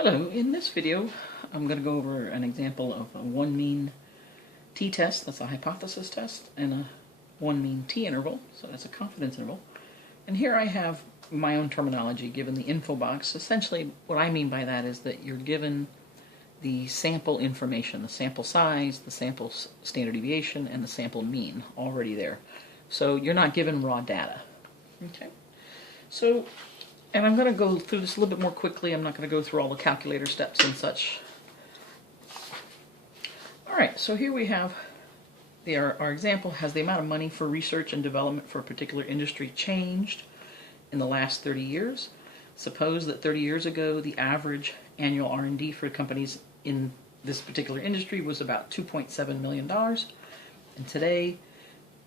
Hello, in this video I'm going to go over an example of a one mean t-test, that's a hypothesis test, and a one mean t-interval, so that's a confidence interval. And here I have my own terminology given the info box. Essentially what I mean by that is that you're given the sample information, the sample size, the sample standard deviation, and the sample mean already there. So you're not given raw data. Okay? So, and I'm going to go through this a little bit more quickly. I'm not going to go through all the calculator steps and such. Alright, so here we have our example has the amount of money for research and development for a particular industry changed in the last 30 years. Suppose that 30 years ago the average annual R&D for companies in this particular industry was about $2.7 million. And today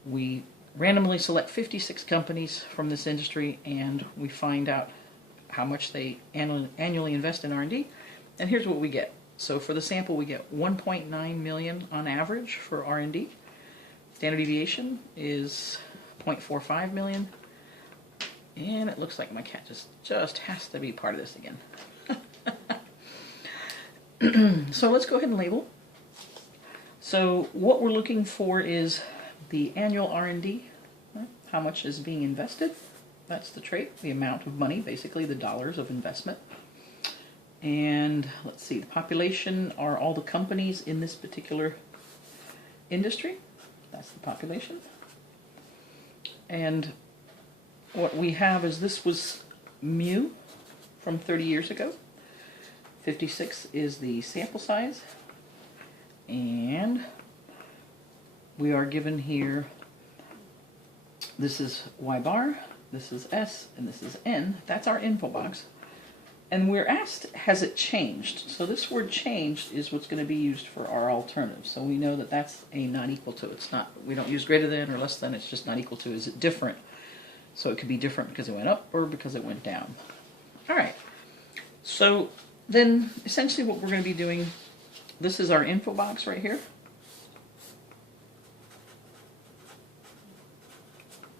we randomly select 56 companies from this industry and we find out how much they annually invest in R&D. And here's what we get. So for the sample we get 1.9 million on average for R&D. Standard deviation is 0.45 million. And it looks like my cat just has to be part of this again. So let's go ahead and label. So what we're looking for is the annual R&D, right? How much is being invested. That's the trait, the amount of money, basically the dollars of investment. And let's see, the population are all the companies in this particular industry. That's the population. And what we have is this was mu from 30 years ago. 56 is the sample size. And we are given here, this is y bar, this is s, and this is n. That's our info box. And we're asked, has it changed? So this word changed is what's going to be used for our alternative. So we know that that's a not equal to. It's not, we don't use greater than or less than, it's just not equal to. Is it different? So it could be different because it went up or because it went down. All right. So then essentially what we're going to be doing, this is our info box right here.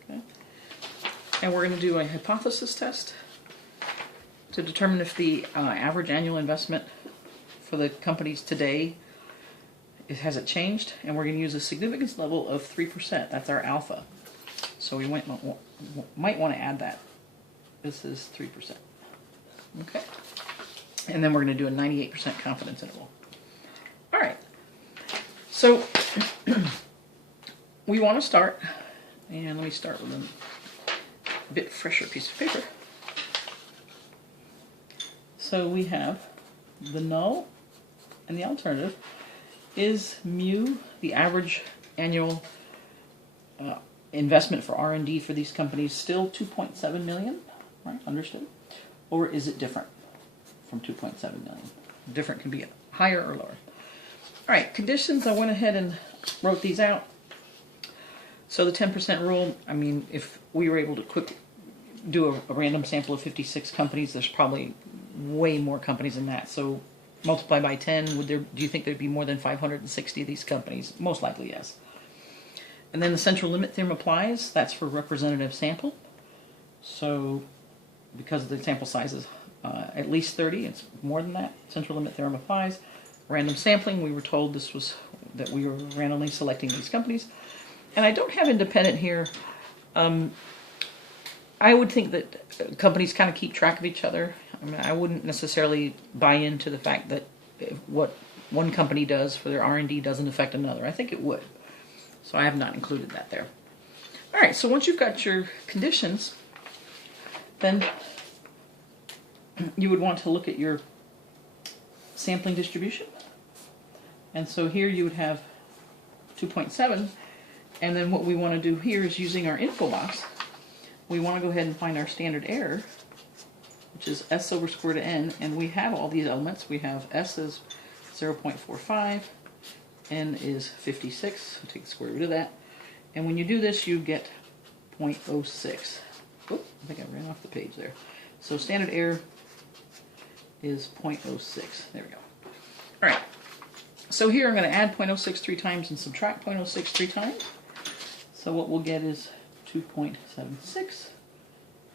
Okay. And we're going to do a hypothesis test to determine if the average annual investment for the companies today, has it changed? And we're going to use a significance level of 3%. That's our alpha. So we might want to add that. This is 3%. Okay. And then we're going to do a 98% confidence interval. All right. So we want to start, and let me start with a bit fresher piece of paper. So we have the null and the alternative is mu, the average annual investment for R&D for these companies, still 2.7 million, right? Understood? Or is it different from 2.7 million? Different can be higher or lower. All right, conditions, I went ahead and wrote these out. So the 10% rule, I mean, if we were able to quickly do a random sample of 56 companies, there's probably way more companies than that. So multiply by 10, do you think there'd be more than 560 of these companies? Most likely, yes. And then the central limit theorem applies. That's for representative sample. So because the sample size is at least 30, it's more than that. Central limit theorem applies. Random sampling, we were told this was that we were randomly selecting these companies. And I don't have independent here. I would think that companies kind of keep track of each other. I mean, I wouldn't necessarily buy into the fact that what one company does for their R&D doesn't affect another. I think it would. So I have not included that there. All right, so once you've got your conditions, then you would want to look at your sampling distribution. And so here you would have 2.7. And then what we want to do here is using our info box, we want to go ahead and find our standard error, which is s over square root of n, and we have all these elements. We have s is 0.45, n is 56, so take the square root of that, and when you do this you get 0.06. Oop, I think I ran off the page there. So standard error is 0.06. There we go. All right, so here I'm going to add 0.06 3 times and subtract 0.06 3 times. So what we'll get is 2.76,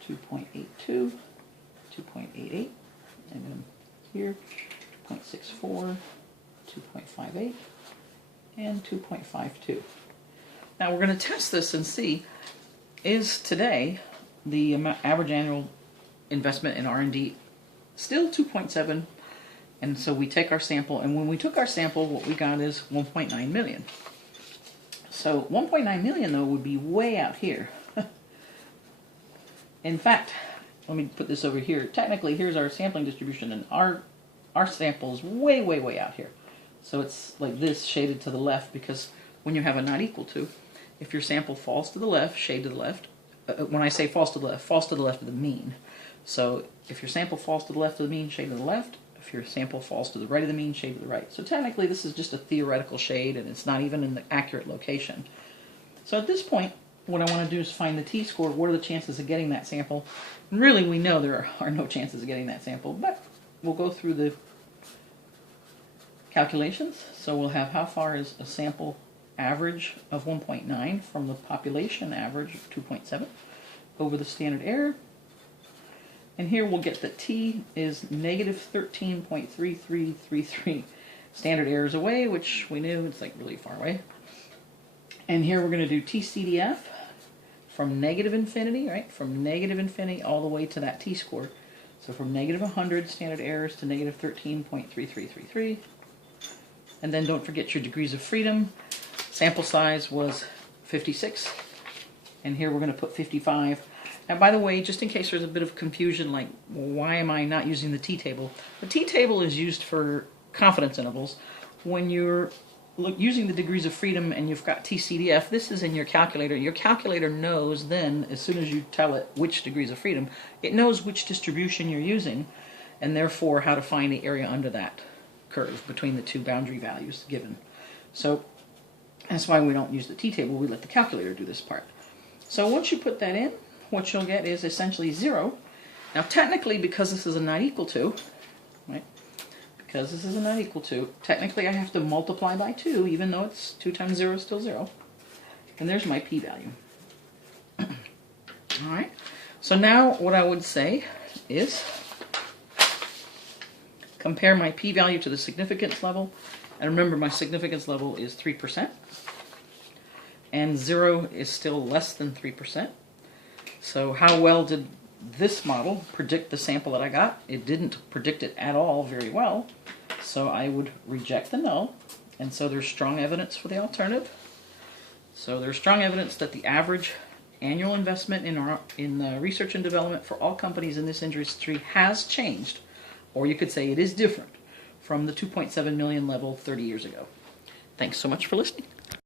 2.82, 2.88, and then here, 2.64, 2.58, and 2.52. Now we're going to test this and see, is today the average annual investment in R&D still 2.7? And so we take our sample, and when we took our sample, what we got is 1.9 million. So 1.9 million, though, would be way out here. In fact, let me put this over here. Technically, here's our sampling distribution, and our sample is way, way, way out here. So it's like this, shaded to the left, because when you have a not equal to, if your sample falls to the left, shade to the left. When I say falls to the left of the mean. So if your sample falls to the left of the mean, shade to the left. If your sample falls to the right of the mean, shade to the right. So technically, this is just a theoretical shade, and it's not even in the accurate location. So at this point, what I want to do is find the t-score. What are the chances of getting that sample? And really, we know there are no chances of getting that sample, but we'll go through the calculations. So we'll have how far is a sample average of 1.9 from the population average of 2.7 over the standard error. And here we'll get that t is negative 13.3333 standard errors away, which we knew it's like really far away. And here we're going to do TCDF from negative infinity, right? From negative infinity all the way to that t-score. So from negative 100 standard errors to negative 13.3333. And then don't forget your degrees of freedom. Sample size was 56. And here we're going to put 55. Now, by the way, just in case there's a bit of confusion, like, why am I not using the t-table? The t-table is used for confidence intervals. When you're using the degrees of freedom and you've got TCDF, this is in your calculator. Your calculator knows then, as soon as you tell it which degrees of freedom, it knows which distribution you're using, and therefore how to find the area under that curve between the two boundary values given. So that's why we don't use the t-table. We let the calculator do this part. So once you put that in, what you'll get is essentially 0. Now technically, because this is a not equal to, right? Because this is a not equal to, technically I have to multiply by 2, even though it's 2 times 0 is still 0. And there's my p-value. Alright, so now what I would say is compare my p-value to the significance level. And remember, my significance level is 3%. And 0 is still less than 3%. So how well did this model predict the sample that I got? It didn't predict it at all very well. So I would reject the null. And so there's strong evidence for the alternative. So there's strong evidence that the average annual investment in research and development for all companies in this industry has changed. Or you could say it is different from the 2.7 million level 30 years ago. Thanks so much for listening.